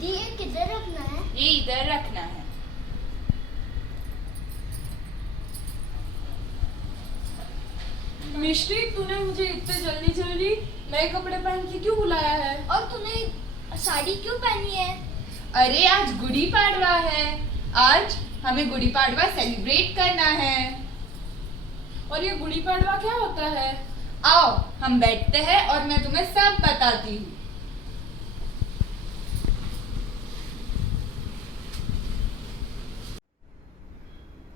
दीदी ये किधर रखना है? ये इधर रखना है। मिश्री, तूने मुझे इतने जल्दी जल्दी नए कपड़े पहन के क्यों बुलाया है? और तूने साड़ी क्यों पहनी है? अरे आज गुड़ी पाड़वा है। आज हमें गुड़ी पाड़वा सेलिब्रेट करना है। और ये गुड़ी पाड़वा क्या होता है? आओ हम बैठते हैं और मैं तुम्हें सब बताती हूँ।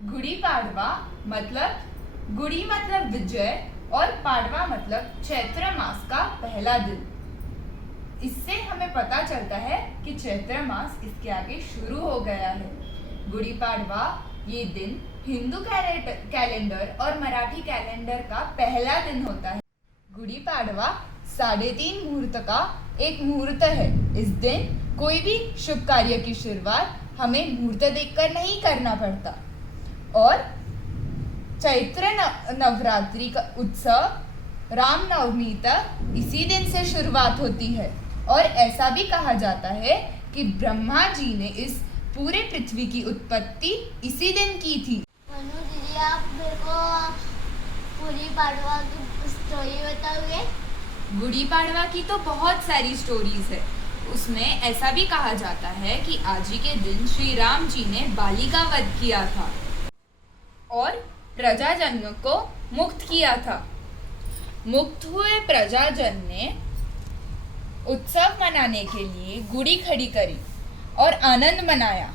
गुड़ी पाड़वा मतलब गुड़ी मतलब विजय और पाड़वा मतलब चैत्र मास का पहला दिन। इससे हमें पता चलता है कि चैत्र मास इसके आगे शुरू हो गया है। गुड़ी पाड़वा ये दिन हिंदू कैलेंडर और मराठी कैलेंडर का पहला दिन होता है। गुड़ी पाड़वा 3:30 मुहूर्त का एक मुहूर्त है। इस दिन कोई भी शुभ कार्य की शुरुआत हमें मुहूर्त देखकर नहीं करना पड़ता। और चैत्र नवरात्रि का उत्सव रामनवमी तक इसी दिन से शुरुआत होती है। और ऐसा भी कहा जाता है कि ब्रह्मा जी ने इस पूरे पृथ्वी की उत्पत्ति इसी दिन की थी। मनु दीदी, आप मेरे को गुड़ी पाड़वा की स्टोरी बताओगे? गुड़ी पाड़वा की तो बहुत सारी स्टोरीज है। उसमें ऐसा भी कहा जाता है कि आज ही के दिन श्री राम जी ने बाली का वध किया था और प्रजाजन को मुक्त किया था। मुक्त हुए प्रजाजन ने उत्सव मनाने के लिए गुड़ी खड़ी करी और आनंद मनाया।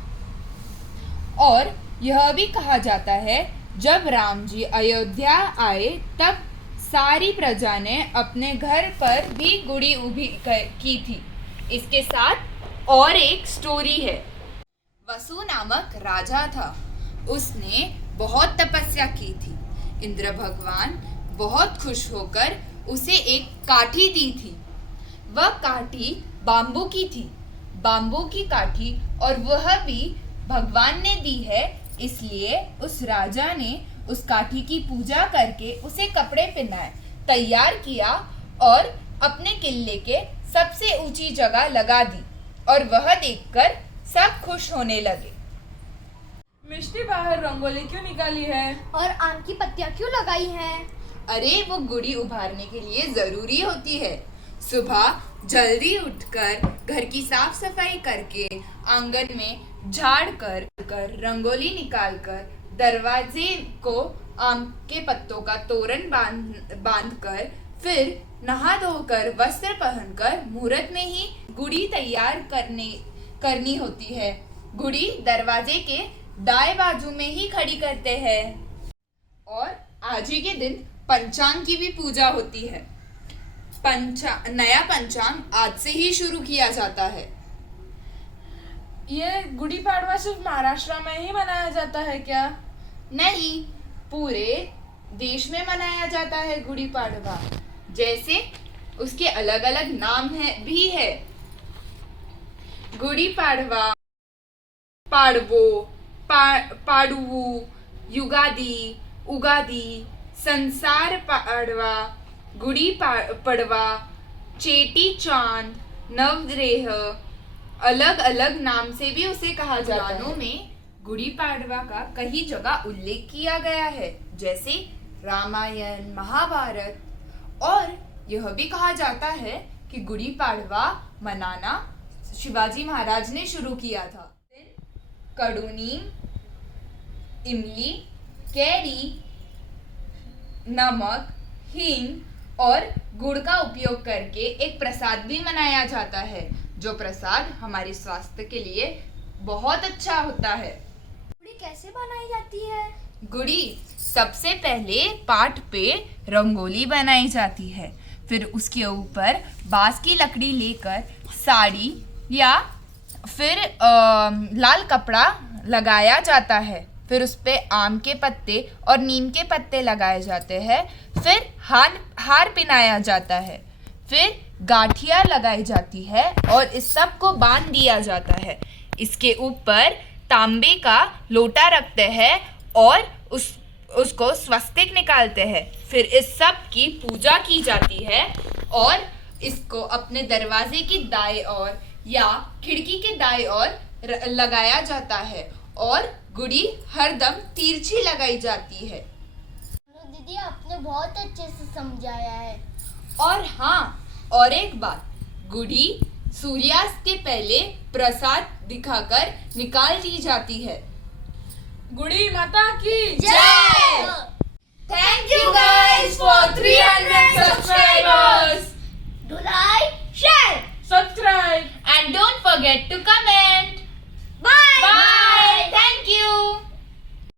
और यह भी कहा जाता है जब राम जी अयोध्या आए तब सारी प्रजा ने अपने घर पर भी गुड़ी उभी की थी। इसके साथ और एक स्टोरी है। वसु नामक राजा था। उसने बहुत तपस्या की थी। इंद्र भगवान बहुत खुश होकर उसे एक काठी दी थी। वह काठी बांबू की थी। बांबू की काठी और वह भी भगवान ने दी है। इसलिए उस राजा ने उस काठी की पूजा करके उसे कपड़े पहनाए, तैयार किया और अपने किले के सबसे ऊंची जगह लगा दी। और वह देखकर सब खुश होने लगे। मिश्री, बाहर रंगोली क्यों निकाली है? और आम की पत्तियां क्यों लगाई हैं? अरे वो गुड़ी उभारने के लिए जरूरी होती है। सुबह जल्दी उठकर घर की साफ सफाई करके आंगन में झाड़ कर रंगोली निकालकर दरवाजे को आम के पत्तों का तोरण बांधकर फिर नहा धोकर वस्त्र पहनकर मुहूर्त में ही गुड़ी तैयार करनी होती है। गुड़ी दरवाजे के दाएं बाजू में ही खड़ी करते हैं। और आज ही के दिन पंचांग की भी पूजा होती है। नया पंचांग आज से ही शुरू किया जाता है। ये गुड़ी पाड़वा सिर्फ महाराष्ट्र में ही मनाया जाता है क्या? नहीं, पूरे देश में मनाया जाता है गुड़ी पाड़वा। जैसे उसके अलग अलग नाम भी है। गुड़ी पाड़वा, पाड़वो, पाड़वू, युगादी, उगादी, संसार पाड़वा, गुड़ी पड़वा, चेटी चांद, नवरेह, अलग अलग नाम से भी उसे कहा जाता है। पुराणों में गुड़ी पाड़वा का कई जगह उल्लेख किया गया है, जैसे रामायण, महाभारत। और यह भी कहा जाता है कि गुड़ी पाड़वा मनाना शिवाजी महाराज ने शुरू किया था। कड़ूनीम, इमली, कैरी, नमक, हींग और गुड़ का उपयोग करके एक प्रसाद भी मनाया जाता है, जो प्रसाद हमारे स्वास्थ्य के लिए बहुत अच्छा होता है। गुड़ी कैसे बनाई जाती है? गुड़ी सबसे पहले पाट पे रंगोली बनाई जाती है। फिर उसके ऊपर बांस की लकड़ी लेकर साड़ी या फिर लाल कपड़ा लगाया जाता है। फिर उस पे आम के पत्ते और नीम के पत्ते लगाए जाते हैं। फिर हार पहनाया जाता है। फिर गांठिया लगाई जाती है और इस सब को बांध दिया जाता है। इसके ऊपर तांबे का लोटा रखते हैं और उसको स्वस्तिक निकालते हैं। फिर इस सब की पूजा की जाती है और इसको अपने दरवाजे की दाएं ओर या खिड़की के दाएं ओर लगाया जाता है और गुड़ी हरदम तिरछी लगाई जाती है। दीदी आपने बहुत अच्छे से समझाया है। और हाँ, और एक बात, गुड़ी सूर्यास्त के पहले प्रसाद दिखाकर निकाल दी जाती है। गुड़ी माता की जय। Thank you guys for 300 subscribers.